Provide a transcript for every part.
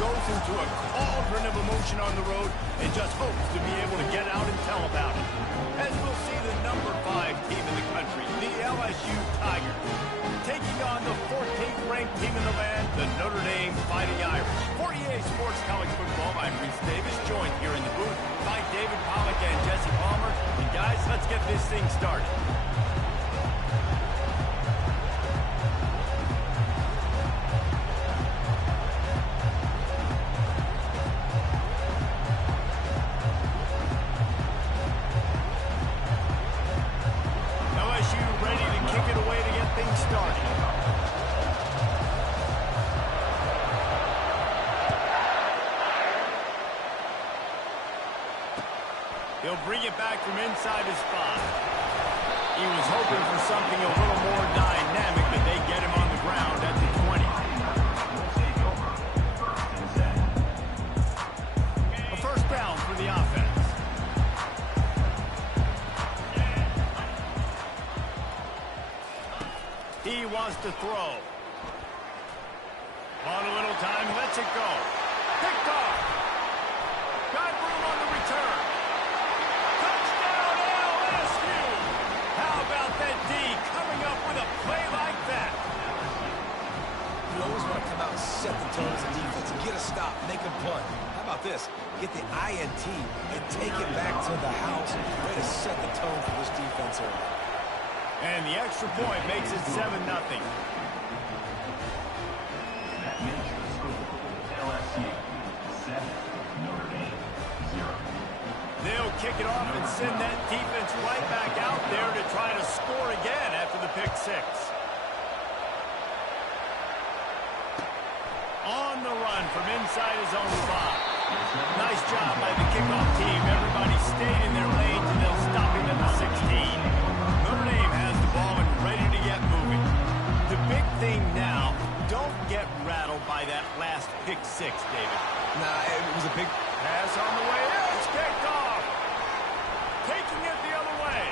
goes into a cauldron of emotion on the road and just hopes to be able to get out and tell about it. As we'll see the number 5 team in the country, the LSU Tigers, taking on the 14th ranked team in the land, the Notre Dame Fighting Irish. For EA Sports College Football, I'm Reese Davis, joined here in the booth by David Pollack and Jesse Palmer. And guys, let's get this thing started. He'll bring it back from inside his 5. He was hoping for something a little more dynamic, but they get him on the ground at the 20. A first down for the offense. He wants to throw. On a little time, lets it go. Picked off. Got room on the return. Set the tone as a defense, get a stop, make a punt. How about this? Get the INT and take it back to the house. Way to set the tone for this defense early. And the extra point makes it 7-0. They'll kick it off and send that defense right back out there to try to score again after the pick 6. On the run from inside his own 5. Nice job by the kickoff team. Everybody stayed in their lanes, and they'll stop him at the 16. Notre Dame has the ball and ready to get moving. The big thing now, don't get rattled by that last pick 6, David. Nah, it was a big pass on the way. It's kicked off. Taking it the other way.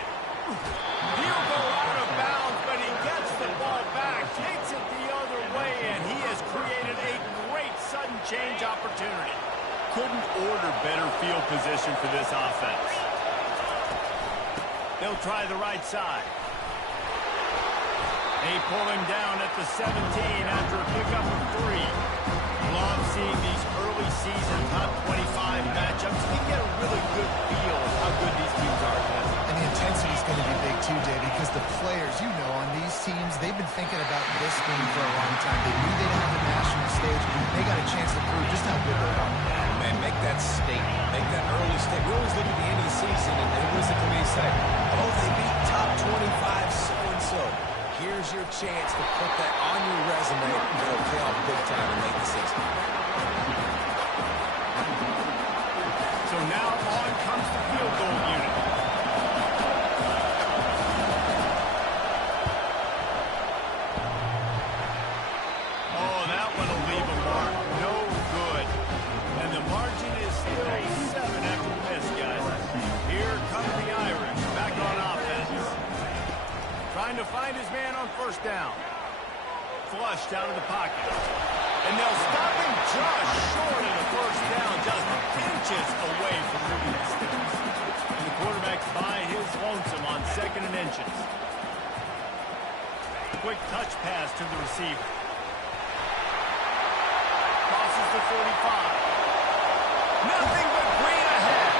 He'll go out of bounds, but he gets the ball back, takes it the other way, and he has created a great sudden change opportunity. Couldn't order better field position for this offense. They'll try the right side. They pull him down at the 17 after a pickup of 3. Love seeing these early season top 25 matchups. You get a really good feel of how good these teams are. And the intensity is going to be big too, Dave, because the players, you know, on these teams, they've been thinking about this game for a long time. They knew they'd have the national stage. They got a chance to prove just how good they are. Man, make that statement. Make that early statement. We always look at the end of the season, and what does the committee say? Oh, they beat top 25 so-and-so. Here's your chance to put that on your resume and it'll pay off big time in late the season. So now on comes the field goal unit. Oh, that one will leave a mark. No good. And the margin is still 7 after the miss, guys. Here come the Irish back on offense. Trying to find his man on first down. Flushed out of the pocket. And they'll stop him just short of the first down, just inches away from moving the sticks. And the quarterback's by his lonesome on 2nd and inches. Quick touch pass to the receiver. Crosses the 45. Nothing but green ahead.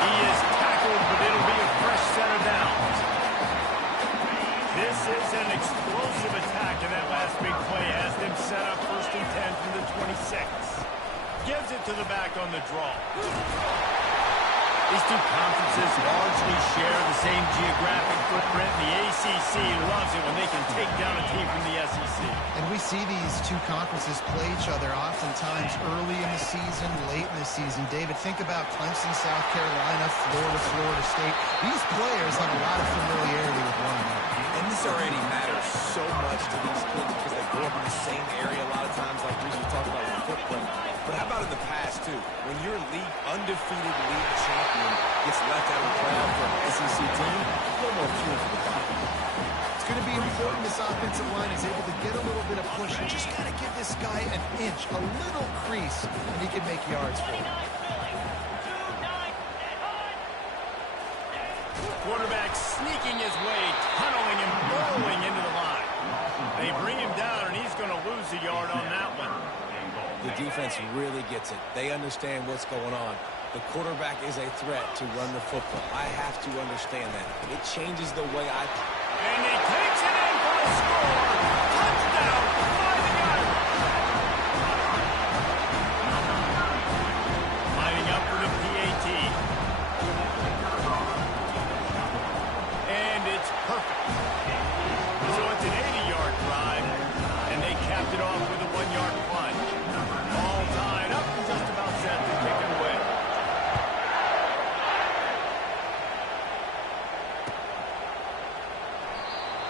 He is tackled, but it'll be a fresh set of downs. This is an explosive attack, and that last big play has them set up 1st and 10 from the 26. Gives it to the back on the draw. These two conferences largely share the same geographic footprint. The ACC loves it when they can take down a team from the SEC. And we see these two conferences play each other oftentimes early in the season, late in the season. David, think about Clemson, South Carolina, Florida, Florida State. These players have a lot of familiarity with one another. And this already matters so much to these kids because they grow up in the same area a lot of times, like we talked about with the footprint. But how about in the past, too? When your undefeated league champion gets left out of the playoff for an SEC team, a little more fuel for the fire. It's going to be important this offensive line is able to get a little bit of push and just got to give this guy an inch, a little crease, and he can make yards for it. Quarterback sneaking his way, tunneling and burrowing into the line. They bring him down, and he's going to lose a yard on that one. The defense really gets it. They understand what's going on. The quarterback is a threat to run the football. I have to understand that. It changes the way I... And he takes it in for the score. Touchdown, Fighting Irish. Lining up for the PAT. And it's perfect. So it's an 80-yard drive, and they capped it off with a 1-yard plunge. All tied up and just about set to kick it away.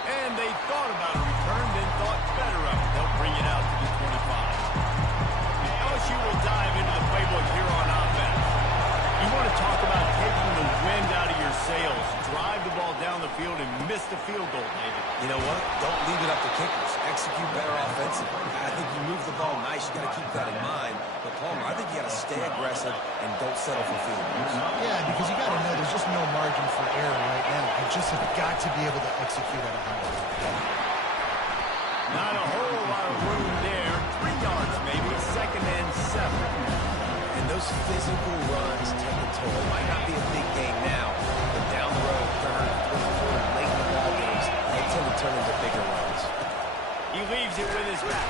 And they thought about a return, then thought better of it. They'll bring it out to the 25. LSU will dive into the playbook here on offense. You want to talk about taking the wind out of your sails. Drive the ball down the field and miss the field goal, David. You know what? Don't leave it up to kickers. Execute better offensively. I think you move the ball nice. You got to keep that in mind. But, Palmer, I think you got to stay aggressive and don't settle for field goals. Yeah, because you got to know there's just no margin for error right now. You just have got to be able to execute at a high level. Not a whole lot of room there. 3 yards maybe, 2nd and 7. And those physical runs take a toll. It might not be a big game now, but down the road, third, fourth quarter, late in the ball games, they tend to turn into bigger runs. He leaves it with his back.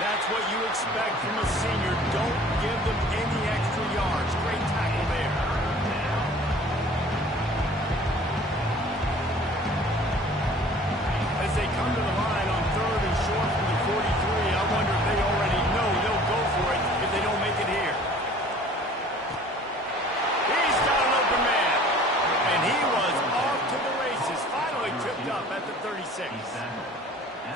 That's what you expect from a senior. Don't give them any extra yards. Great tackle there. As they come to the line on 3rd and short from the 43, I wonder if they already know they'll go for it if they don't make it here. He's got an open man. And he was off to the races. Finally tripped up at the 36.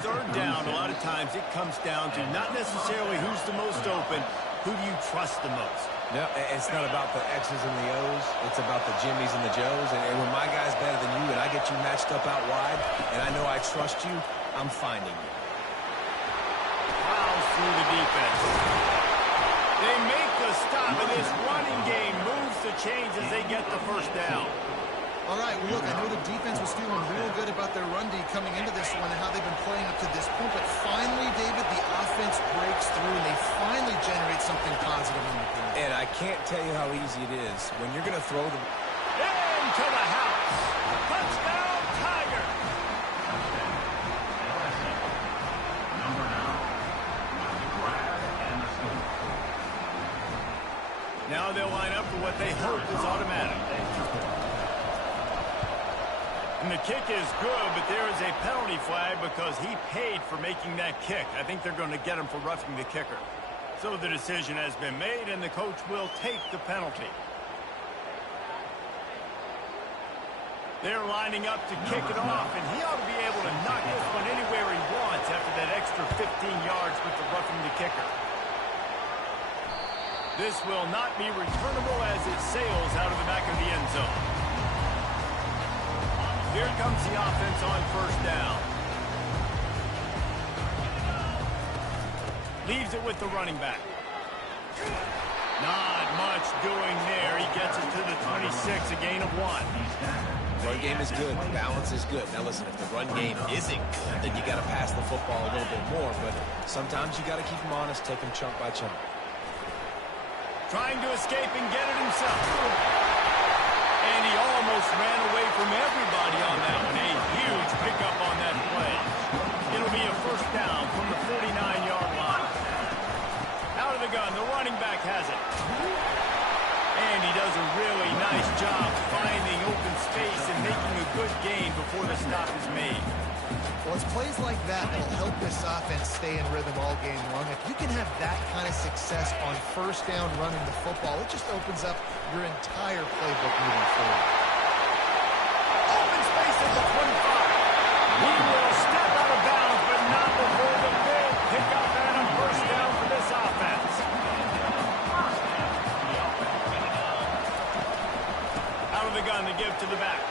3rd down, a lot of times it comes down to not necessarily who's the most open, who do you trust the most? No, it's not about the X's and the O's. It's about the Jimmies and the Joes. And when my guy's better than you and I get you matched up out wide and I know I trust you, I'm finding you. Fouls through the defense. They make the stop, and this running game moves the chains as they get the 1st down. All right, well, look, I know the defense was feeling real good about their run D coming into this one and how they've been playing up to this point, but finally, David, the offense breaks through and they finally generate something positive on the field. And I can't tell you how easy it is. When you're going to throw the... Into the house. Touchdown, Tiger. Now they'll line up for what they hope is automatic. And the kick is good, but there is a penalty flag because he paid for making that kick. I think they're going to get him for roughing the kicker. So the decision has been made, and the coach will take the penalty. They're lining up to kick it off, and he ought to be able to knock this one anywhere he wants after that extra 15 yards with the roughing the kicker. This will not be returnable as it sails out of the back of the end zone. Here comes the offense on 1st down. Leaves it with the running back. Not much doing there. He gets it to the 26, a gain of 1. Run game is good. Balance is good. Now, listen, if the run game isn't good, then you got to pass the football a little bit more. But sometimes you got to keep them honest, take them chunk by chunk. Trying to escape and get it himself. And he almost ran away from everybody on that one. A huge pickup on that play. It'll be a 1st down from the 49-yard line. Out of the gun, the running back has it. And he does a really nice job finding open space and making a good gain before the stop is made. Well, it's plays like that that'll help this offense stay in rhythm all game long. If you can have that kind of success on 1st down running the football, it just opens up your entire playbook moving forward. Open space at the 25. He will step out of bounds, but not before the big pickup and a 1st down for this offense. Out of the gun to give to the back.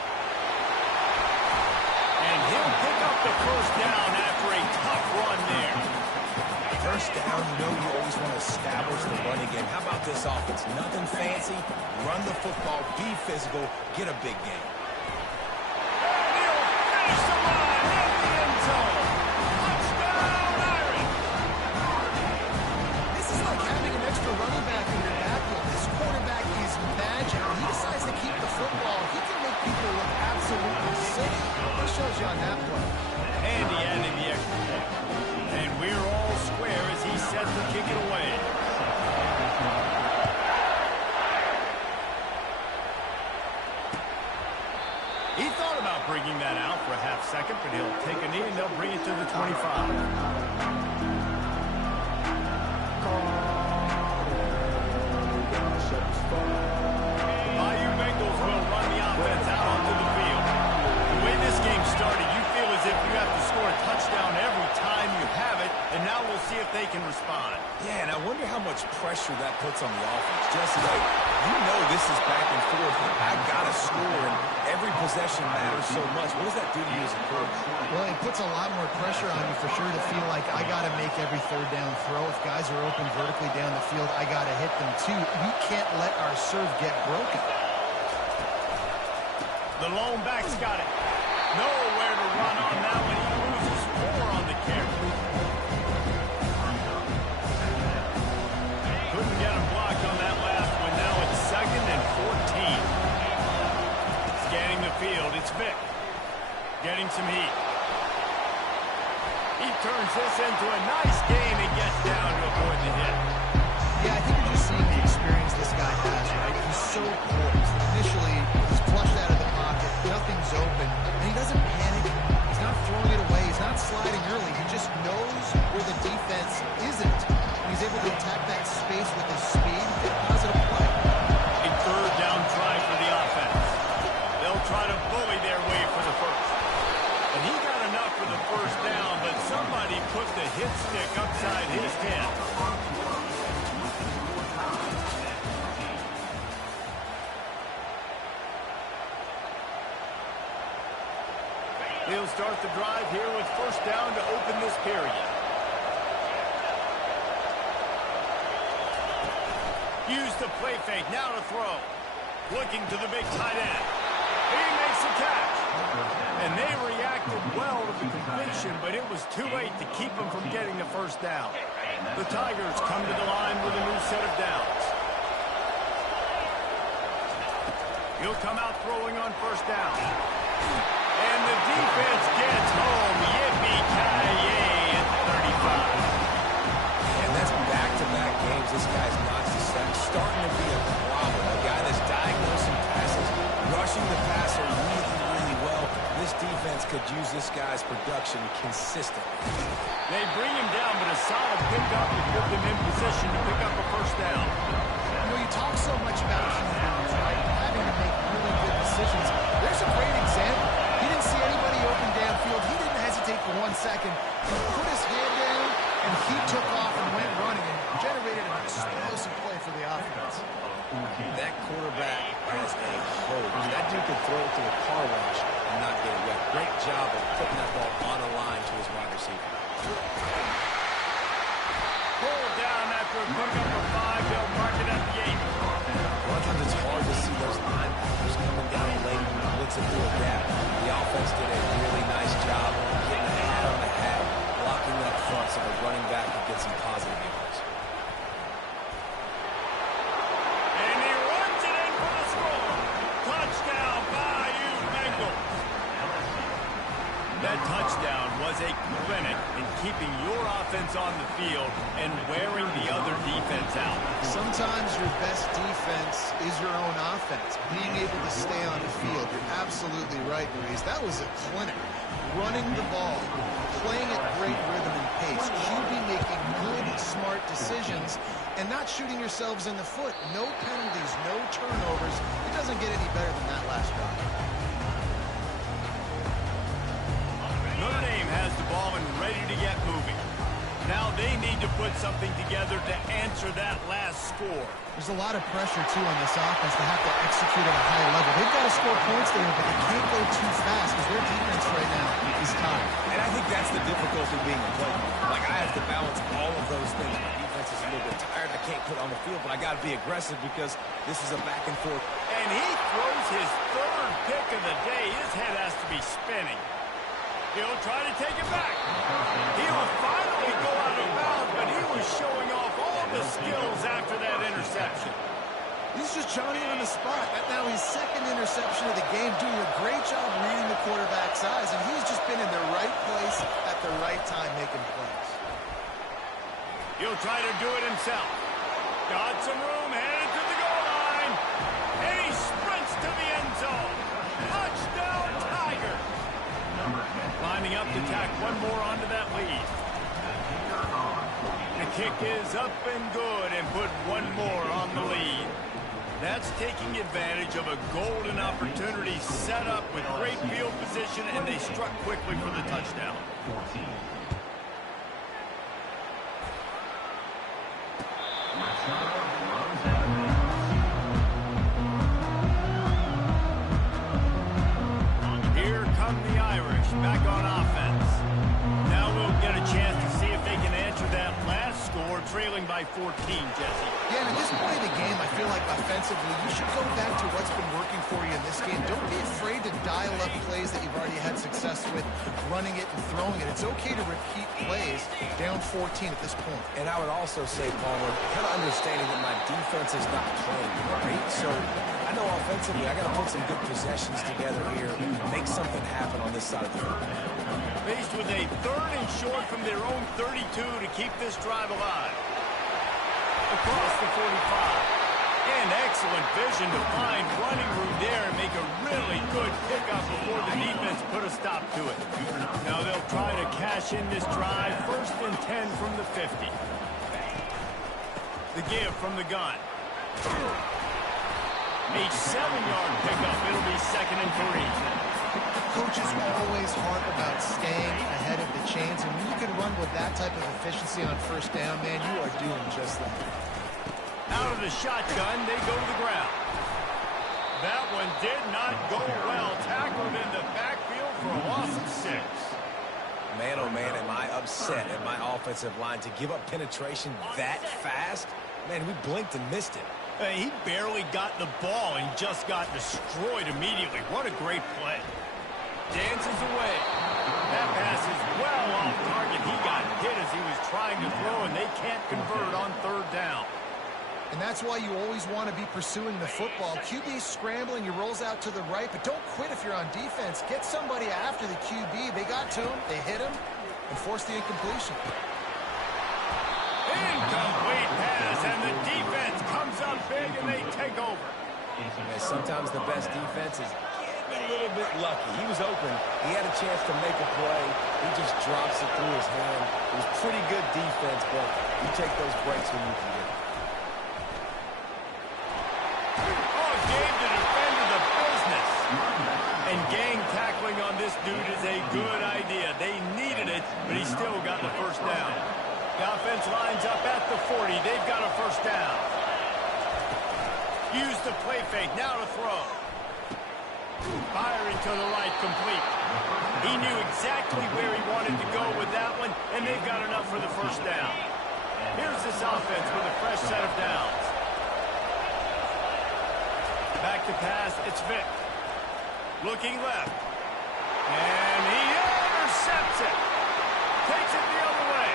And he'll pick up the 1st down after a tough run there. First down, you know you always want to establish the running game. How about this offense? Nothing fancy. Run the football, be physical, get a big game. And he'll finish the line in the end zone. Touchdown, Irish. This is like having an extra running back in your backfield. This quarterback is magic. When he decides to keep the football, he can make people look absolutely silly. What shows you on that play? And he added the extra point. And we're all square as he's set to kick it away. He thought about bringing that out for a half second, but he'll take a knee and they'll bring it to the 25. The Bayou Bengals will run the offense out onto the field. The way this game started, you feel as if you have to score a touchdown every time you have it, and now we'll see if they can respond. Yeah, and I wonder how much pressure that puts on the offense. Just like, you know this is back and forth. I got to score, and every possession matters so much. What does that do to you as a coach? Well, it puts a lot more pressure on you for sure to feel like I got to make every third down throw. If guys are open vertically down the field, I got to hit them too. We can't let our serve get broken. The lone back's got it. Nowhere to run on that one. He loses 4 on the carry. Couldn't get a block on that last one. Now it's 2nd and 14. Scanning the field, it's Vic. Getting some heat. He turns this into a nice gain and gets down to avoid the hit. Yeah, I think you're just seeing the experience this guy has, right? He's so poised. Initially, he's flushed out of the pocket. Nothing's open. And he doesn't panic. He's not throwing it away. He's not sliding early. He just knows where the defense isn't. And he's able to attack that space with his speed. Positive play. A third down try for the offense. They'll try to bully their way for the first. And he got enough for the first down, but somebody put the hit stick upside his head. He'll start the drive here with first down to open this period. Use the play fake, now to throw. Looking to the big tight end. He makes the catch. And they reacted well to the completion, but it was too late to keep them from getting the first down. The Tigers come to the line with a new set of downs. He'll come out throwing on first down. And the defense gets home. Yippee-ki-yay at 35. And that's back-to-back games. This guy's not starting to be a problem. A guy that's diagnosing passes, rushing the passer really, really well. This defense could use this guy's production consistently. They bring him down, but a solid pickup to put them in position to pick up a first down. You know, you talk so much about humans, right? Having to make really good decisions. There's a great example. He didn't see anybody open downfield. He didn't hesitate for 1 second. He put his hand down, and he took off and went running and generated an explosive play for the offense. That quarterback has a hose. That dude could throw it to a car wash and not get it wet. Great job of putting that ball on a line to his wide receiver. Pulled down after a pickup of 5. They'll mark it at the 8. A lot of times it's hard to see those linebackers coming down late and blitzing through a gap. The offense did a really nice job getting a hat on the hat, blocking up front so the running back could get some positive yards. And he runs it in for the score. Touchdown, Bayou Bengals. That touchdown was a clinic in keeping your offense on the field and wearing the other defense out. Sometimes your best defense is your own offense. Being able to stay on the field. You're absolutely right, Maurice. That was a clinic. Running the ball, playing at great rhythm and pace. QB making good, smart decisions, and not shooting yourselves in the foot. No penalties, no turnovers. It doesn't get any better than that last drive. Notre Dame has the ball and ready to get moving. Now they need to put something together to answer that last score. There's a lot of pressure, too, on this offense to have to execute at a high level. They've got to score points there, but they can't go too fast because their defense right now is tired. And I think that's the difficulty being a playmaker. Like, I have to balance all of those things. My defense is a little bit tired. I can't put on the field, but I got to be aggressive because this is a back and forth. And he throws his third pick of the day. His head has to be spinning. He'll try to take it back. He'll finally go out of bounds, but he was showing off all the skills after that interception. He's just Johnny on the spot. Now his second interception of the game, doing a great job reading the quarterback's eyes, and he's just been in the right place at the right time making plays. He'll try to do it himself. Got some room, headed to the goal line. And he sprints to the end zone. Touchdown, Tiger. Lining up to tack one more onto that lead. The kick is up and good and put one more on the lead. That's taking advantage of a golden opportunity set up with great field position, and they struck quickly for the touchdown. Here come the Irish back on offense. Now we'll get a chance to see if they can answer that last score, trailing by 14, Jesse. Yeah, and at this point in the game, I feel like offensively, you should go back to what's been working for you in this game. Don't be afraid to dial up plays that you've already had success with, running it and throwing it. It's okay to repeat plays down 14 at this point. And I would also say, Palmer, kind of understanding that my defense is not playing great. So I know offensively I got to put some good possessions together here, make something happen on this side of the field. Faced with a third and short from their own 32 to keep this drive alive. Across the 45. And excellent vision to find running room there and make a really good pickup before the defense put a stop to it. Now they'll try to cash in this drive. First and 10 from the 50. The give from the gun. A 7-yard pickup. It'll be second and 3. Coaches always harp about staying ahead of the chains, and when you can run with that type of efficiency on first down, man, you are doing just that. Out of the shotgun, they go to the ground. That one did not go well. Tackled in the backfield for a loss of 6. Man, oh man, am I upset at my offensive line to give up penetration that fast? Man, we blinked and missed it. He barely got the ball and just got destroyed immediately. What a great play. Dances away. That pass is well off target. He got hit as he was trying to throw, and they can't convert on third down. And that's why you always want to be pursuing the football. QB's scrambling, he rolls out to the right, but don't quit if you're on defense. Get somebody after the QB. They got to him, they hit him, and forced the incompletion. Incomplete pass, and the defense comes up big, and they take over. Man, sometimes the best defense is getting a little bit lucky. He was open. He had a chance to make a play. He just drops it through his hand. It was pretty good defense, but you take those breaks when you can get it. Oh, gave the defender the business. And gang tackling on this dude is a good idea. They needed it, but he still got the first down. The offense lines up at the 40. They've got a first down. Use the play fake. Now to throw. Firing to the right, complete. He knew exactly where he wanted to go with that one, and they've got enough for the first down. Here's this offense with a fresh set of downs. Back to pass, it's Vick. Looking left. And he intercepts it. Takes it the other way.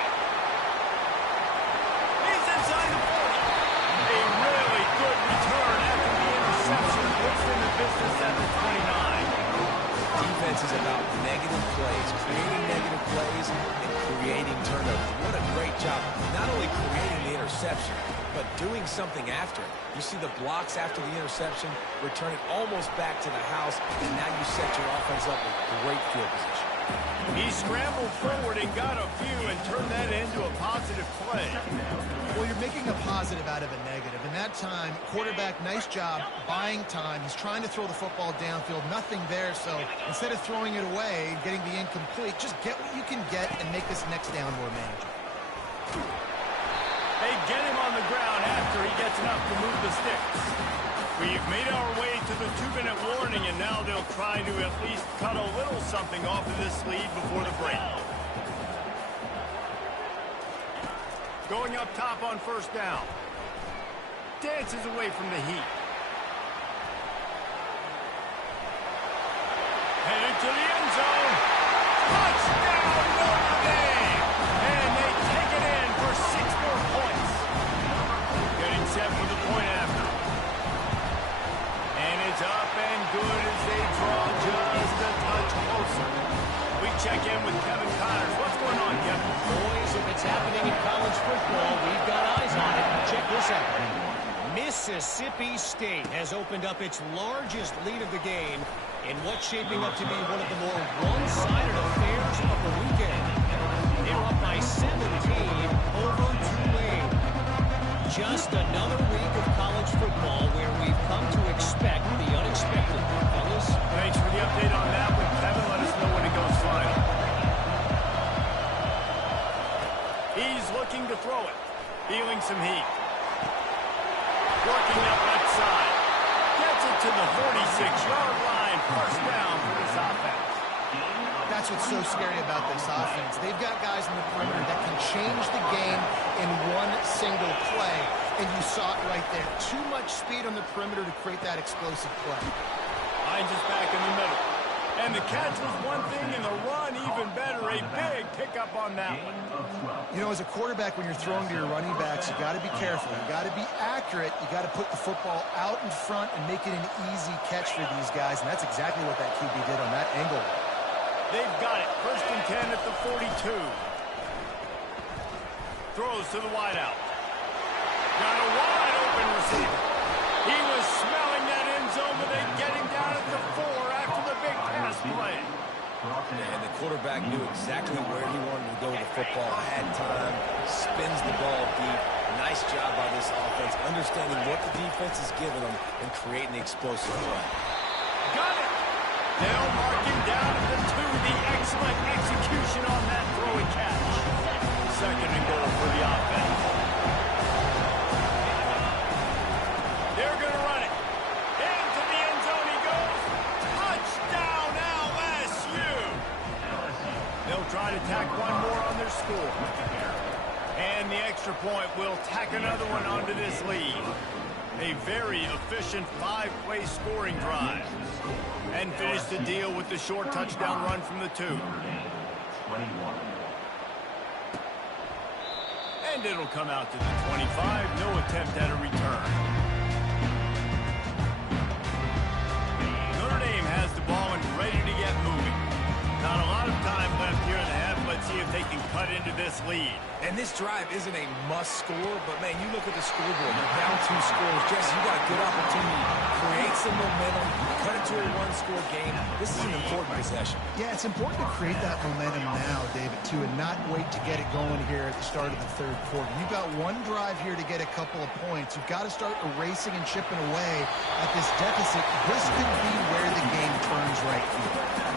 He's inside the 40. A really good return after the interception. Puts them in business at the 29. Defense is about negative plays, creating negative plays, and creating turnovers. What a great job, not only creating the interception, but doing something after it. You see the blocks after the interception, return it almost back to the house, and now you set your offense up with great field position. He scrambled forward and got a few and turned that into a positive play. Well, you're making a positive out of a negative. And that time, quarterback, nice job buying time. He's trying to throw the football downfield. Nothing there. So instead of throwing it away and getting the incomplete, just get what you can get and make this next down more manageable. They get him on the ground after after he gets enough to move the sticks. We've made our way to the 2-minute warning, and now they'll try to at least cut a little something off of this lead before the break. Going up top on first down. Dances away from the heat. Headed to the end zone. Touchdown, Notre Dame! And they take it in for 6 more points. Getting set for the point after. And it's up and good as they draw just a touch closer. We check in with Kevin Connors. What's going on, Kevin? Boys, if it's happening in college football, we've got eyes on it. Check this out. Mississippi State has opened up its largest lead of the game in what's shaping up to be one of the more one-sided affairs of the weekend. They're up by 17 over Tulane. Just another week of college football where we've come to expect the unexpected. Fellas, thanks for the update on that one, Kevin. Let us know when it goes final. He's looking to throw it. Feeling some heat. Working that left side. Gets it to the 46-yard line. First down for this offense. That's what's so scary about this offense. They've got guys in the perimeter that can change the game in one single play. And you saw it right there. Too much speed on the perimeter to create that explosive play. Hines is back in the middle. And the catch was one thing, and the run even better. A big pickup on that one. You know, as a quarterback, when you're throwing to your running backs, you got to be careful. You got to be accurate. You got to put the football out in front and make it an easy catch for these guys. And that's exactly what that QB did on that angle. They've got it. First and 10 at the 42. Throws to the wideout. Got a wide open receiver. He was smelling that end zone, but they get him down at the 4 after the big pass play. And the quarterback knew exactly where he wanted to go with the football, had time, spins the ball deep. Nice job by this offense, understanding what the defense is giving them and creating the explosive play. Got it! They'll mark him down at the 2. The excellent execution on that throw and catch. Second and goal for the offense. They're going to run it. Into the end zone he goes. Touchdown, LSU! They'll try to tack one more on their score. And the extra point will tack another one onto this lead. A very efficient 5-play scoring drive. And finish the deal with the short touchdown run from the 2. And it'll come out to the 25. No attempt at a return. Notre Dame has the ball and ready to get moving. Not a lot of time left here in the half. Let's see if they can cut into this lead. And this drive isn't a must score, but, man, you look at the scoreboard. You're down 2 scores. Jesse, you got a good opportunity to create some momentum, cut it to a 1-score game. This is an important possession. Yeah, it's important to create that momentum now, David, too, and not wait to get it going here at the start of the 3rd quarter. You've got one drive here to get a couple of points. You've got to start erasing and chipping away at this deficit. This could be where the game turns right here.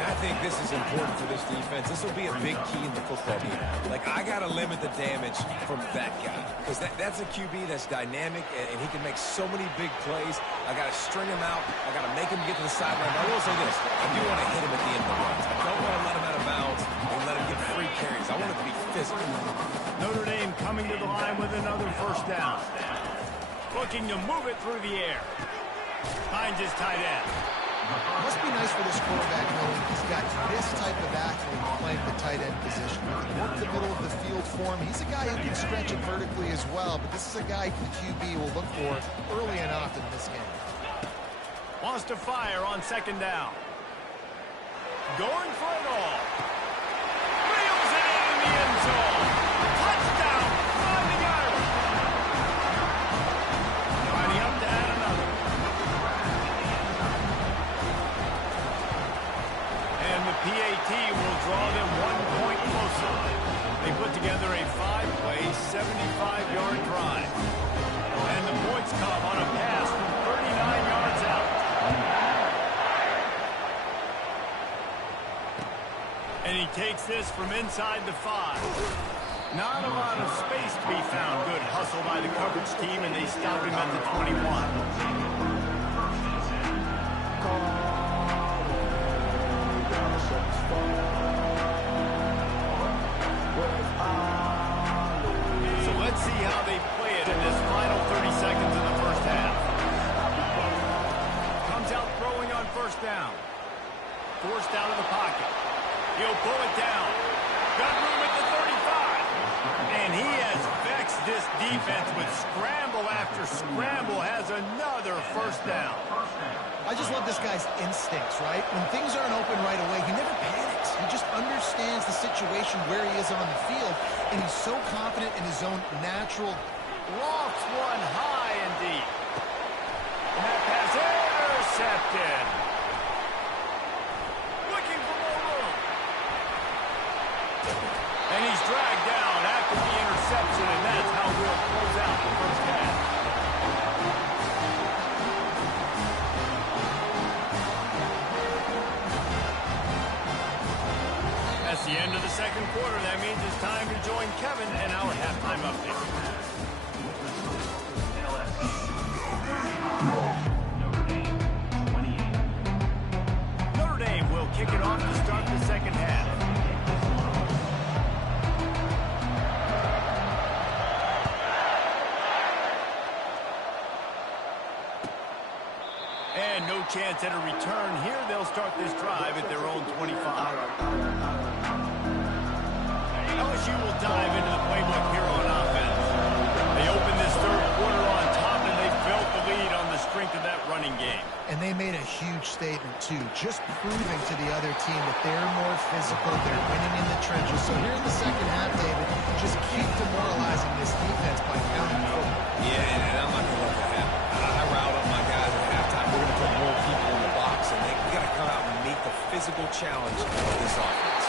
I think this is important for this defense. This will be a big key in the football game. Like, I got to limit the damage from that guy because that's a QB that's dynamic and he can make so many big plays. I got to string him out. I got to make him get to the sideline. I will say this. I do want to hit him at the end of the runs. I don't want to let him out of bounds and let him get free carries. I want it to be physical. Notre Dame coming to the line with another first down. Looking to move it through the air. Finds his tight end. Must be nice for this quarterback knowing he's got this type of athlete playing the tight end position. Work the middle of the field for him. He's a guy who can stretch it vertically as well, but this is a guy the QB will look for early and often in this game. Wants to fire on second down. Going for it all. Reels it in the end zone. Touchdown, Fighting Irish. Lining up to add another. And the PAT will draw them 1 point closer. They put together a 5-play, 75-yard drive. And the points come on a pass from 39 yards out. And he takes this from inside the 5. Not a lot of space to be found. Good hustle by the coverage team, and they stop him at the 21. So let's see how they play it in this final 30 seconds of the first half. Comes out throwing on first down. Forced out of the pocket. He'll pull it down. Got room at the 35. And he has vexed this defense with scramble after scramble. Has another first down. I just love this guy's instincts, right? When things aren't open right away, he never panics. He just understands the situation where he is on the field, and he's so confident in his own natural. Lofts one high and deep. And that pass intercepted. Looking for more room. And he's dragged down after the interception, and that's how we'll close out the first half. That's the end of the second quarter. That means it's time to join Kevin and our halftime update. Notre Dame will kick it off to start the second half. And no chance at a return here. They'll start this drive at their own 25. LSU will dive into the playbook here on offense. They open this third quarter on top, and they built the lead on the strength of that running game. And they made a huge statement, too, just proving to the other team that they're more physical, they're winning in the trenches. So here in the second half, David, just keep demoralizing this defense by pounding the football. Yeah, and I'm not going to let that happen. I riled up my guys at halftime. We're going to put more people in the box, and we got to come out and meet the physical challenge of this offense.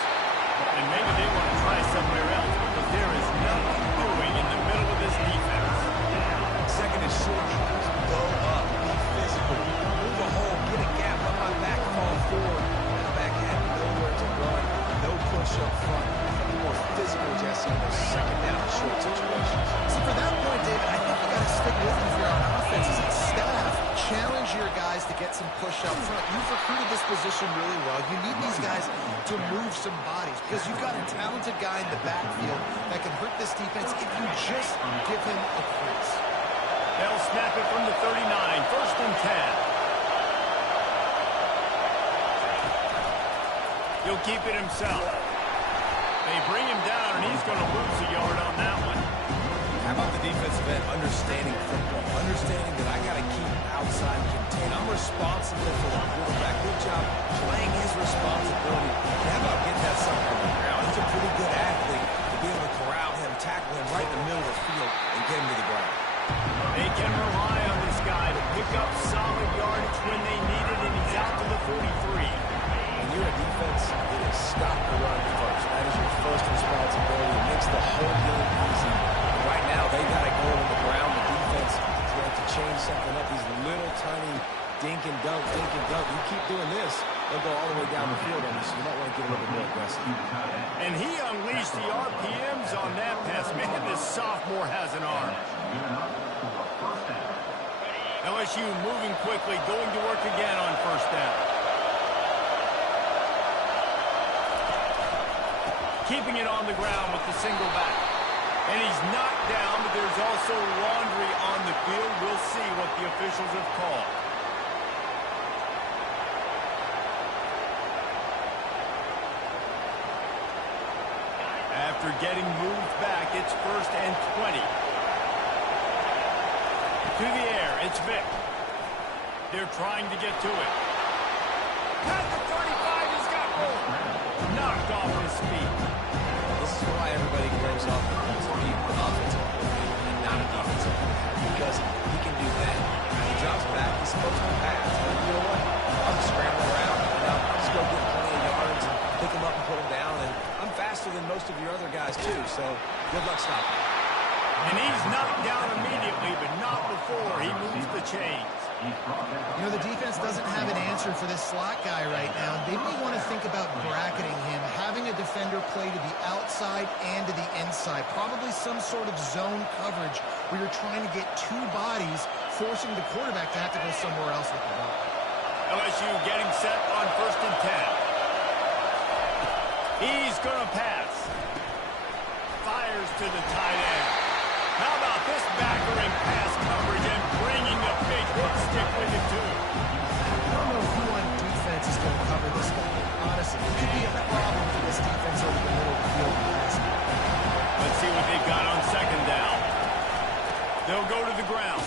And maybe they want to try somewhere else because there is nothing doing in the middle of this defense. Second is short. Go up. Be physical. Move a hole. Get a gap. Let my back fall forward. The back had nowhere to run. No push up front. Be more physical, Jesse, in those second down short situations. So for that point, David, I think you got to stick with it if you're on offense as a staff. Challenge your guys to get some push up front. You've recruited this position really well. You need these guys to move some bodies because you've got a talented guy in the backfield that can hurt this defense if you just give him a crease. They'll snap it from the 39, first and 10. He'll keep it himself. They bring him down, and he's going to lose a yard on that one. How about the defensive end understanding football? Understanding that I got to keep outside contain. I'm responsible for the quarterback. Good job playing his responsibility. And how about getting that sucker on the ground? He's a pretty good athlete to be able to corral him, tackle him right in the middle of the field, and get him to the ground. They can rely on this guy to pick up solid yardage when they need it, and he's out to the 43. When you're a defense, it is stop the run first. That is your first responsibility. It makes the whole game easy. Right now, they got to go on the ground. The defense is going to change something up. These little tiny dink and dunk, dink and dunk. You keep doing this, they'll go all the way down the field on you, so you might want to get a little bit more aggressive. And he unleashed the RPMs on that pass. Man, this sophomore has an arm. LSU moving quickly, going to work again on first down. Keeping it on the ground with the single back. And he's knocked down, but there's also laundry on the field. We'll see what the officials have called. After getting moved back, it's first and 20. To the air, it's Vic. They're trying to get to it. At the 35, he's got room. Knocked off his feet. This is why everybody grows up to be an offensive coordinator and not a defensive coordinator, because he can do that. He drops back, he's supposed to pass. But you know what? I'll just scramble around and I'll just go get plenty of yards and pick him up and put him down. And I'm faster than most of your other guys, too, so good luck stopping. And he's knocked down immediately, but not before he moves the chains. You know, the defense doesn't have an answer for this slot guy right now. They may want to think about bracketing him, having a defender play to the outside and to the inside. Probably some sort of zone coverage where you're trying to get two bodies, forcing the quarterback to have to go somewhere else with the ball. LSU getting set on 1st and 10. He's going to pass. Fires to the tight end. How about this backering pass coverage and bringing the big hit stick with it, too? I don't know who on defense is going to cover this guy. Honestly, it could be a problem for this defense over the middle of the field. Let's see what they've got on 2nd down. They'll go to the ground.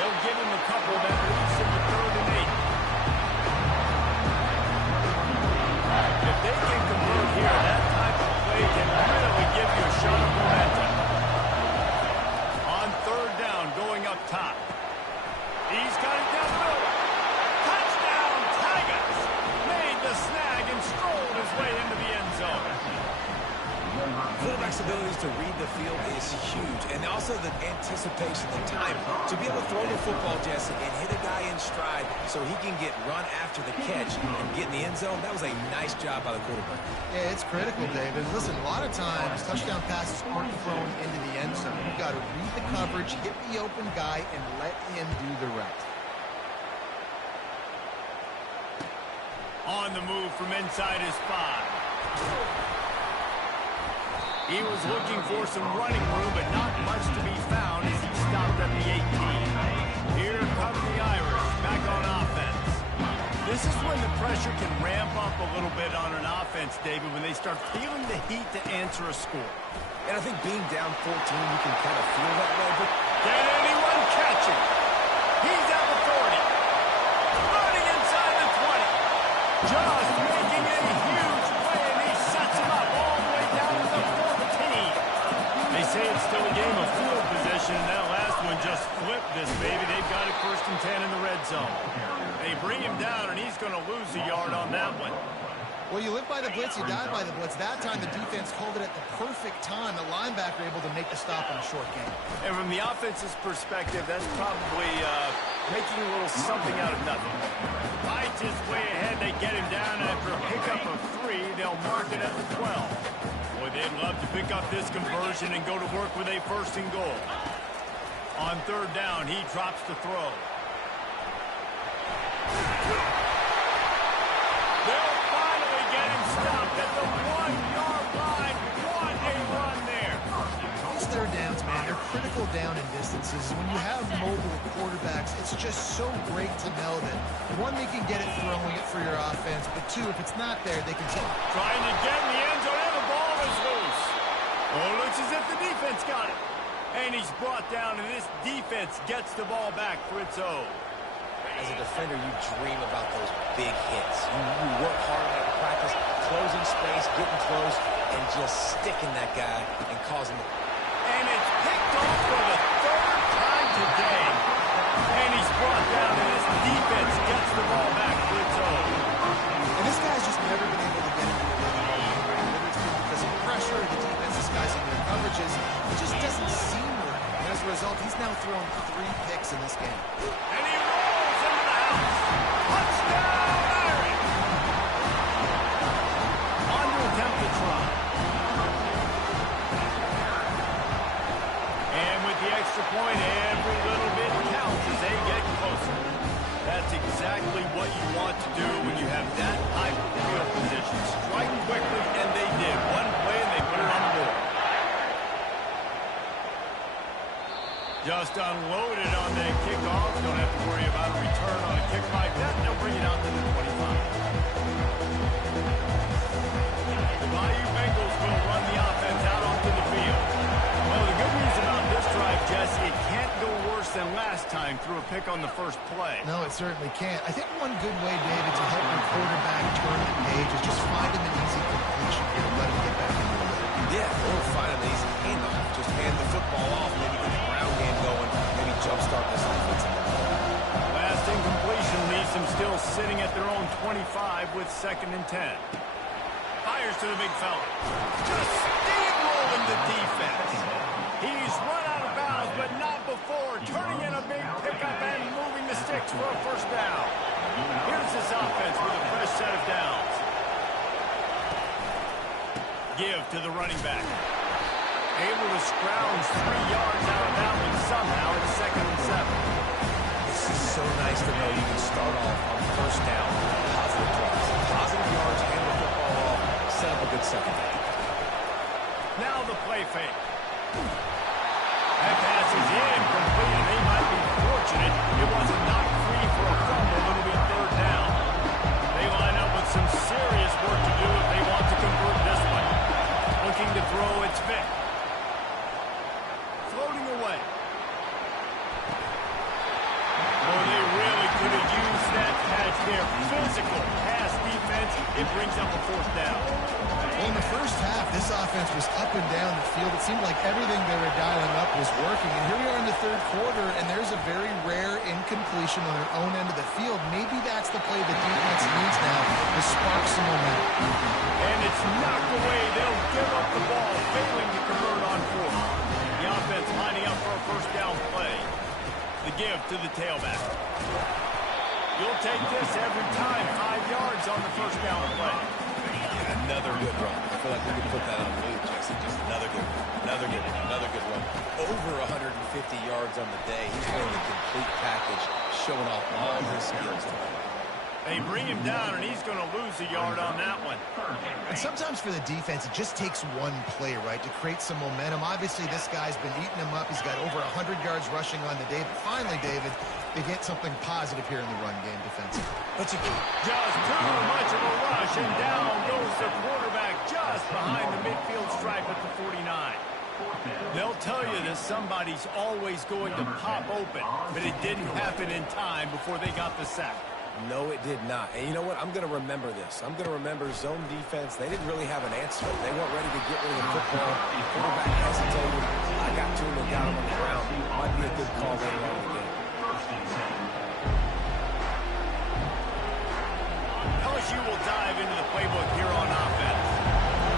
They'll give him a couple that leads him to 3rd and 8. If they can convert here, that type of play can really give you a shot of momentum. On 3rd down, going up top. He's got it down the middle. Touchdown, Tigers! Made the snag and strolled his way into the end zone. Quarterback's abilities to read the field is huge, and also the anticipation, the time to be able to throw the football, Jesse, and hit a guy in stride so he can get run after the catch and get in the end zone. That was a nice job by the quarterback. Yeah, it's critical, David. Listen, a lot of times touchdown passes aren't thrown into the end zone. You've got to read the coverage, hit the open guy, and let him do the rest. On the move from inside his 5. He was looking for some running room, but not much to be found as he stopped at the 18. Here come the Irish, back on offense. This is when the pressure can ramp up a little bit on an offense, David, when they start feeling the heat to answer a score. And I think being down 14, you can kind of feel that way. But can anyone catch him? He's at the 40. Running inside the 20. Just making a huge play, and he sets him up all the way down to the 14. They say it's still a game of field position, and that last one just flipped this baby. They've got it 1st and 10 in the red zone. They bring him down, and he's going to lose a yard on that one. Well, you live by the blitz, you die by the blitz. That time the defense called it at the perfect time. The linebacker able to make the stop in a short game. And from the offense's perspective, that's probably making a little something out of nothing. Fights his way ahead. They get him down after a pickup of 3. They'll mark it at the 12. Boy, they'd love to pick up this conversion and go to work with a 1st and goal. On 3rd down, he drops the throw. They'll finally get him stopped at the 1-yard line. What a run there. These 3rd downs, man, they're critical down in distances. When you have mobile quarterbacks, it's just so great to know that, 1, they can get it throwing it for your offense, but 2, if it's not there, they can take it. Trying to get in the end zone, and the ball is loose. Oh, it looks as if the defense got it. And he's brought down, and this defense gets the ball back for its own. as a defender, you dream about those big hits. You work hard at it in practice, closing space, getting close, and just sticking that guy and causing it. And it's picked off for the 3rd time today. And he's brought down, and his defense gets the ball back for its own. And this guy's just never been able to get into a rhythm all year. Whether it's been because of pressure or the defense disguising their coverages, it just doesn't seem right. And as a result, he's now thrown 3 picks in this game. And he rolls into the house. Touchdown, Irish! On to attempt the try. And with the extra point, every little bit counts as they get closer. That's exactly what you want to do when you have that type of field position. Strike quickly, and they did. One play, and they put it on the board. Just unloaded on that kickoff. Don't have to worry about a return on a kick like that. They'll bring it out to the 25. The Bayou Bengals will run the offense out onto the field. Well, the good news about this drive, Jesse, it can't go worse than last time through a pick on the first play. No, it certainly can't. I think one good way, David, to help your quarterback turn the page is just find him an easy completion here and let him get back into the rhythm. Yeah, or find an easy handoff. Just hand the football off, maybe get the ground game going, maybe jumpstart this offense. Last incompletion leaves them still sitting at their own 25 with 2nd and 10. Fires to the big fella. Just steamrolling the defense. He's run out of bounds, but not before turning in a big pickup and moving the sticks for a first down. Here's this offense with a fresh set of downs. Give to the running back. Able to scrounge 3 yards out of that one somehow. It's 2nd and 7. This is so nice to know you can start off on first down, positive plays. Positive yards, hand the football off, set up a good second down. Now the play fake. That pass is incomplete, and they might be fortunate it wasn't knocked free for a fumble. It'll be 3rd down. They line up with some serious work to do if they want to convert this one. Looking to throw, it's Vick. Floating away. Oh, they really could have used that catch there. Physical pass defense. It brings up a 4th down. Well, in the first half, this offense was up and down the field. It seemed like everything they were dialing up was working. And here we are in the 3rd quarter, and there's a very rare incompletion on their own end of the field. Maybe that's the play the defense needs now to spark some momentum. And it's knocked away. They'll give up the ball, failing to convert on 4th. The offense lining up for a first down play. The give to the tailback. You'll take this every time. 5 yards on the first down play. Another good run. I feel like we could put that on loop, Jackson. Just another good one. Another good one. Another good run. Over 150 yards on the day. He's wearing the complete package, showing off all his skills. They bring him down, and he's going to lose a yard on that one. And sometimes for the defense, it just takes one play, right, to create some momentum. Obviously, this guy's been eating him up. He's got over 100 yards rushing on the day. But finally, David, they get something positive here in the run game defensively. Just too much of a rush, and down goes the quarterback just behind the midfield stripe at the 49. They'll tell you that somebody's always going to pop open, but it didn't happen in time before they got the sack. No, it did not. And you know what? I'm going to remember this. I'm going to remember zone defense. They didn't really have an answer. They weren't ready to get rid of the football. The quarterback hesitated. I got to him and got him on the ground. Might be a good call later on in the game. LSU will dive into the playbook here on offense.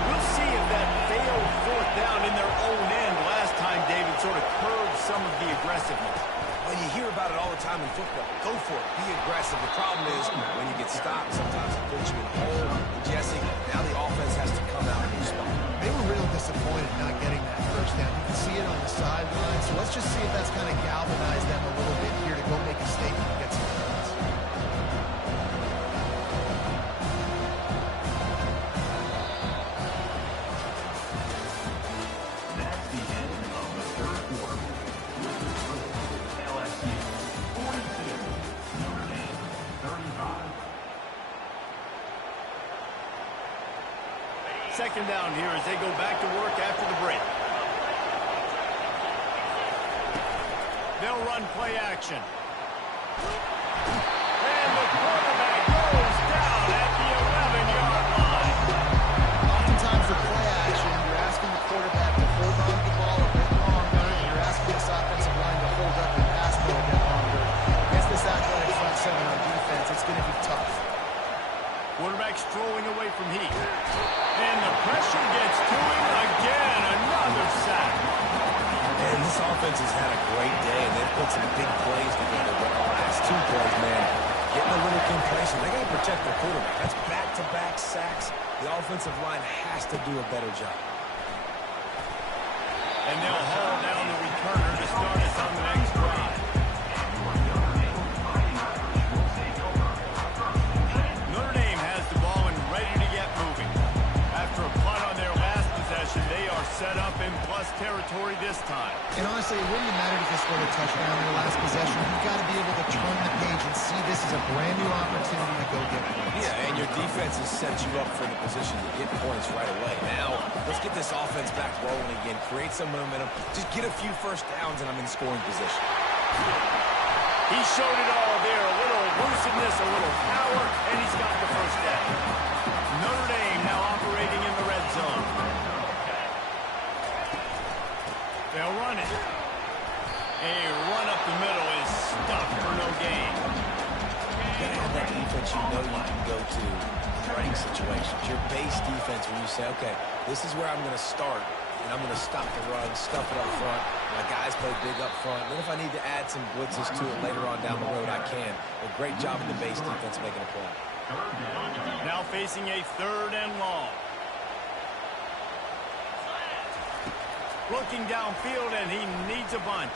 We'll see if that failed 4th down in their own end last time David sort of curbed some of the aggressiveness. Well, you hear about it all the time in football. Go for it. Be aggressive. The problem is when you get stopped, sometimes it puts you in a hole. And Jesse, now the offense has to come out and respond. They were real disappointed not getting that first down. You can see it on the sideline. So let's just see if that's kind of galvanized them a little bit here to go make a statement and get some points. That's the end of the 3rd quarter. LSU 42, Notre Dame 35. 2nd down here as they go back to work after the break. They'll run play action. And the quarterback goes down at the 11-yard line. Oftentimes with play action, you're asking the quarterback to hold on to the ball a bit longer, and you're asking this offensive line to hold up the pass a little bit longer. Against this athletic front seven on defense, it's going to be tough. Quarterback strolling away from Heat. And the pressure gets to him again. Another sack. And this offense has had a great day, and they've put some big plays together. But the last 2 plays, man, getting a little complacent. They got to protect their quarterback. That's back-to-back sacks. The offensive line has to do a better job. And they'll haul down the returner to start us on the next drive. Notre Dame has the ball and ready to get moving. After a punt on their last possession, they are set up in plus territory this time. And honestly, it wouldn't have mattered if they scored a touchdown in their last possession. You've got to be able to turn the page and see this as a brand new opportunity to go get points. Yeah, and your defense has set you up for the position to get points right away. Now, let's get this offense back rolling again, create some momentum, just get a few first downs, and I'm in scoring position. He showed it all there, a little elusiveness, a little power, and he's got the first down. Notre Dame now operating in the red zone. They'll run it. A run up the middle is stuffed for no gain. You gotta have that defense you know you can go to in running situations. Your base defense where you say, okay, this is where I'm going to start, and I'm going to stop the run, stuff it up front, and My guys play big up front. Then if I need to add some blitzes to it later on down the road, I can. A great job in the base defense making a play. Now facing a 3rd and long. Looking downfield, and he needs a bunch.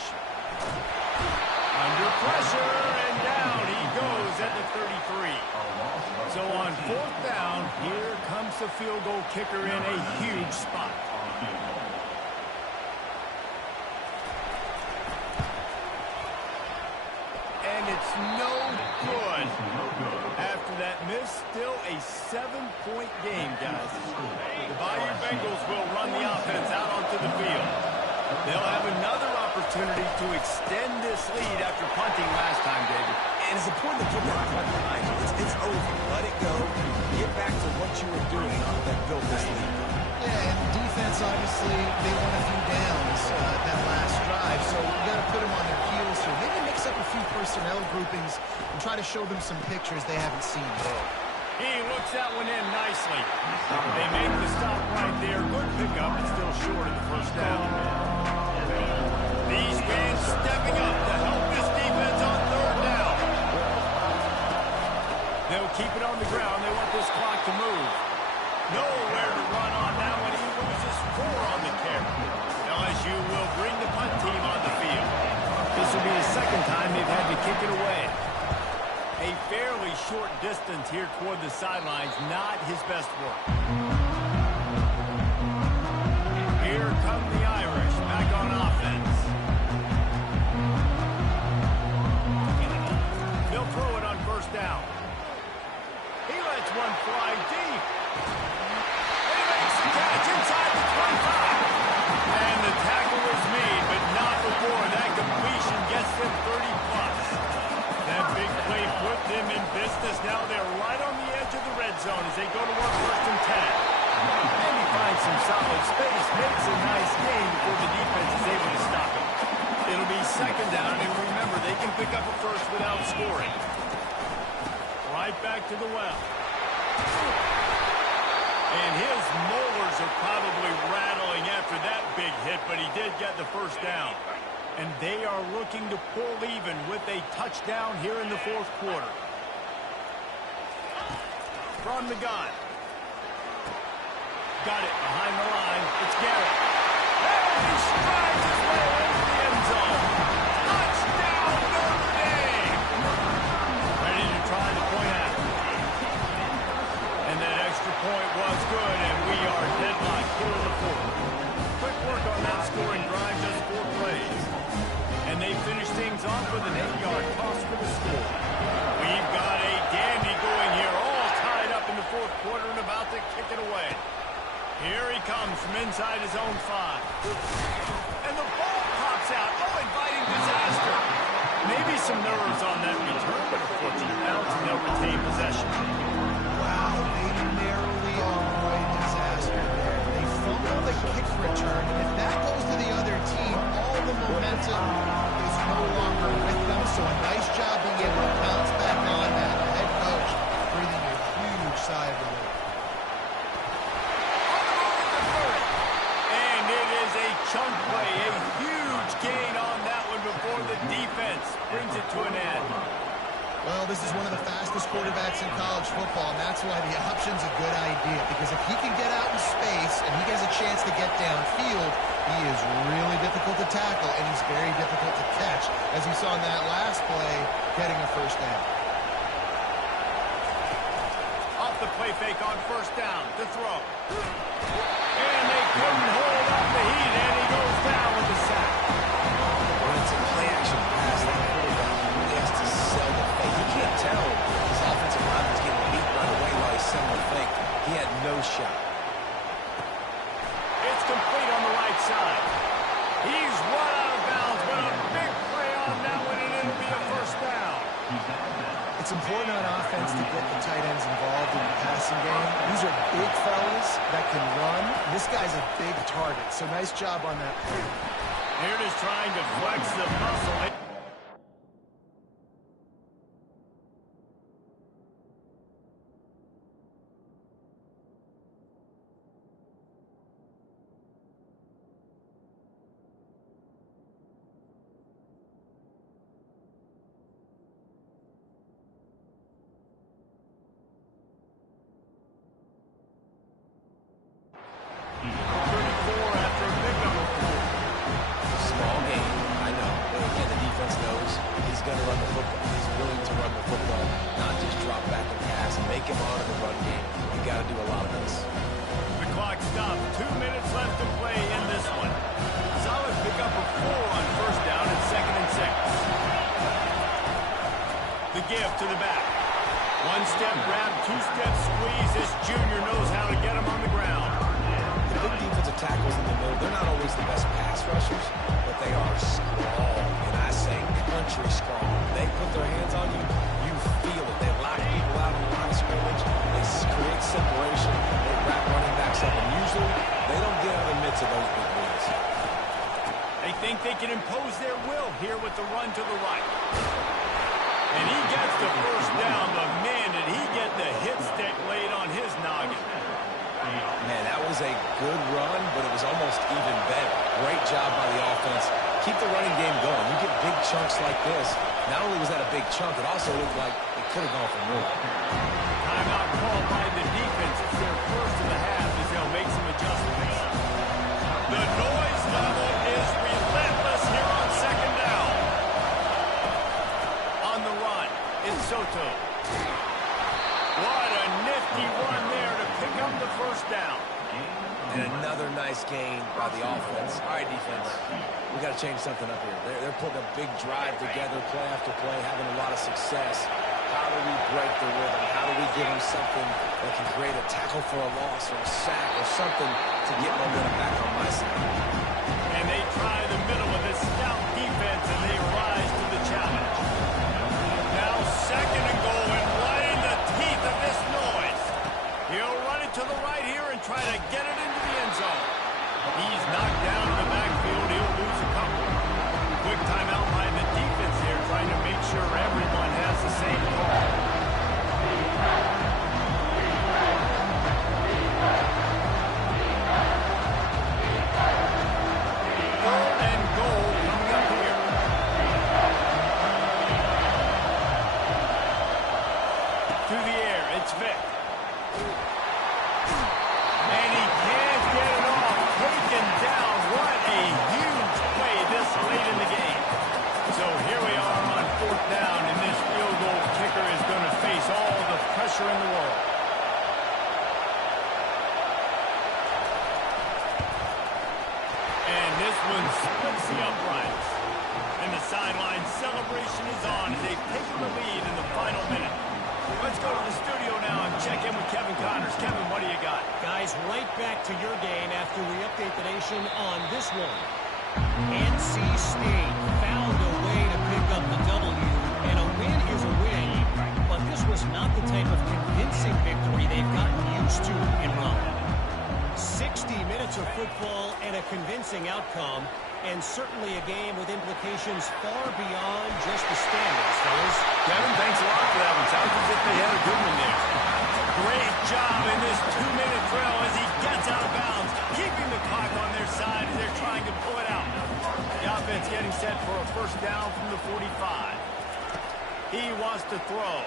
Under pressure, and down he goes at the 33. So on 4th down, here comes the field goal kicker in a huge spot. And it's no good. After that miss, still a 7-point game, guys. The Bayou Bengals will run the offense out onto the field. They'll have another opportunity to extend this lead after punting last time, David. And it's important to put that punt behind you. It's over. Let it go. Get back to what you were doing that built this lead. Yeah, and defense, obviously, they won a few downs that last drive, so we got to put them on their heels here. Maybe mix up a few personnel groupings and try to show them some pictures they haven't seen yet. He looks that one in nicely. They make the stop right there. Good pickup, but still short of the 1st down. These fans stepping up to help this defense on 3rd down. They'll keep it on the ground. They want this clock to move. Nowhere to run on that one. He loses 4 on the carry. LSU will bring the punt team on the field. This will be the 2nd time they've had to kick it away. A fairly short distance here toward the sidelines, not his best work. Here come the Irish back on offense. They'll throw it on 1st down. He lets one fly deep. He makes the catch inside the 25. And the tackle is made, but not before that completion gets them 30+. That big play put them in business. Now they're right on the edge of the red zone as they go to work 1st and 10. And he finds some solid space, makes a nice gain before the defense is able to stop him. It'll be 2nd down, and remember, they can pick up a 1st without scoring. Right back to the well. And his molars are probably rattling after that big hit, but he did get the 1st down. And they are looking to pull even with a touchdown here in the 4th quarter. From the gun. Got it behind the line. It's Garrett. And he strides his way into the end zone. Touchdown, Notre Dame! Ready to try the point out. And that extra point was good, and we are deadlocked here in the 4th. Quick work on that scoring drive, just 4 plays. And they finish things off with an 8-yard toss for the score. We've got a dandy going here, all tied up in the 4th quarter and about to kick it away. Here he comes from inside his own 5. And the ball pops out. Oh, inviting disaster. Maybe some nerves on that return, but a fortunate bounce, and they'll retain possession. Wow, they narrowly avoid disaster there. They fumble the kick return, and if that goes to the other team, all the momentum is no longer with them. So a nice job being able to bounce back on that. The head coach breathing a huge sigh of relief. And it is a chunk play, a huge gain on that one before the defense brings it to an end. Well, this is one of the fastest quarterbacks in college football, and that's why the option's a good idea, because if he can get out in space and he has a chance to get downfield, he is really difficult to tackle, and he's very difficult to catch, as you saw in that last play, getting a 1st down. Off the play fake on 1st down to throw. And they couldn't hold off the heat, and he goes down with the sack. When it's a play-action pass, that quarterback really has to sell the fake. You can't tell his offensive lineman is getting beat right away while he's selling the fake. He had no shot. It's complete on the right side. He's run out of bounds, but a big play on that one, and it'll be a 1st down. It's important on offense to get the tight ends involved in the passing game. These are big fellas that can run. This guy's a big target, so nice job on that play. Here it is trying to flex the muscle. take him on in the run game. You got to do a lot of this. The clock stopped. 2 minutes left to play in this one. Solid pickup of 4 on first down and 2nd and 6. The give to the back. 1-step grab, 2-step squeeze. This junior knows how to get him on the ground. The big defensive tackles in the middle, they're not always the best pass rushers, but they are strong, and I say country strong. They put their hands on you, you feel it. They lock people out on the line of scrimmage. They create separation. They wrap running backs up, and usually they don't get out of the midst of those big boys. They think they can impose their will here with the run to the right. And he gets the first down, but man, did he get the hit stick laid on his noggin. Man, that was a good run, but it was almost even better. Great job by the offense. Keep the running game going. You get big chunks like this. Not only was that a big chunk, it also looked like it could have gone for more. Timeout called by the defense. It's their first of the half as they'll make some adjustments. The noise level is relentless here on 2nd down. On the run, it's Soto. What a nifty run there to pick up the first down. And another nice gain by the offense. All right, defense, we got to change something up here. They're putting a big drive together, play after play, having a lot of success. How do we break the rhythm? How do we give them something that can create a tackle for a loss or a sack or something to get momentum back on my side? And they try the middle with a stout defense, and they rise to the challenge. Now 2nd and goal, and right in the teeth of this noise. He'll run it to the right here and try to get it into the end zone. He's knocked down in the backfield. He'll lose a couple. Quick timeout by the defense here, trying to make sure everyone has the same call. Third and goal coming up here. To the air, it's Vic. And he can't get it off. Taken down. What a huge play this late in the game. So here we are on 4th down, and this field goal kicker is going to face all the pressure in the world. And this one splits the uprights. And the sideline celebration is on as they've taken the lead in the final minute. Let's go to the studio now and check in with Kevin Connors. Kevin, what do you got? Guys, right back to your game after we update the nation on this one. NC State found a way to pick up the W, and a win is a win, but this was not the type of convincing victory they've gotten used to in Rome. 60 minutes of football and a convincing outcome, and certainly a game with implications far beyond just the standings, fellas. Kevin, thanks a lot for that one. Sounds as if they had a good one there. Great job in this 2-minute drill as he gets out of bounds, keeping the clock on their side as they're trying to pull it out. The offense getting set for a first down from the 45. He wants to throw.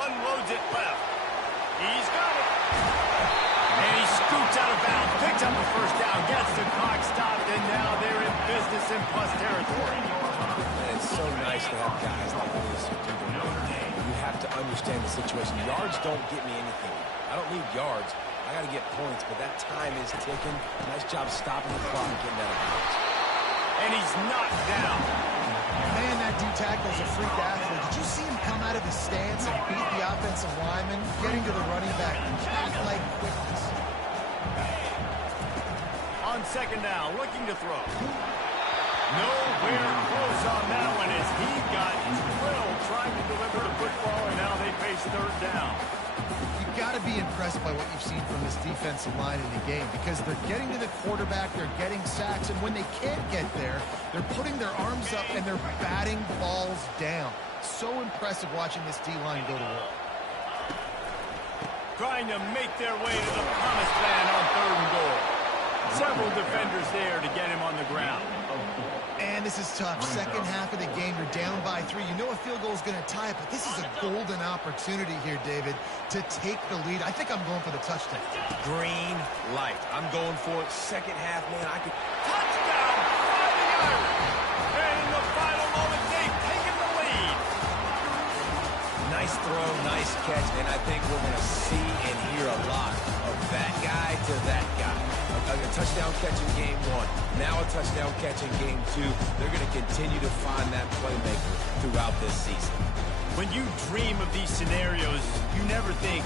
Unloads it left. He's got it. And he scoots out of bounds, picks up the first down, gets the clock stopped, and now they're in business in plus territory. And it's so nice to have guys like this who do their own thing. You have to understand the situation. Yards don't get me anything. I don't need yards. I got to get points, but that time is ticking. Nice job stopping the clock and getting out of bounds. And he's knocked down. Man, that D tackle is a freak athlete. Did you see him come out of his stance and beat the offensive lineman, getting to the running back? Cat-like quickness. On 2nd down, looking to throw. Nowhere close on that one as he got drilled trying to deliver the football, and now they face 3rd down. You've got to be impressed by what you've seen from this defensive line in the game because they're getting to the quarterback, they're getting sacks, and when they can't get there, they're putting their arms up and they're batting balls down. So impressive watching this D-line go to work. Trying to make their way to the promised land on 3rd and goal. Several defenders there to get him on the ground. And this is tough. Second half of the game, you're down by 3. You know a field goal is going to tie it, but this is a golden opportunity here, David, to take the lead. I think I'm going for the touchdown. Green light. I'm going for it. Second half, man, I could... Touchdown, Fighting Irish! And in the final moment, they've taken the lead. Nice throw, nice catch, and I think we're going to see and hear a lot of that guy to that guy. A touchdown catch in game 1, now a touchdown catch in game 2. They're going to continue to find that playmaker throughout this season. When you dream of these scenarios, you never think,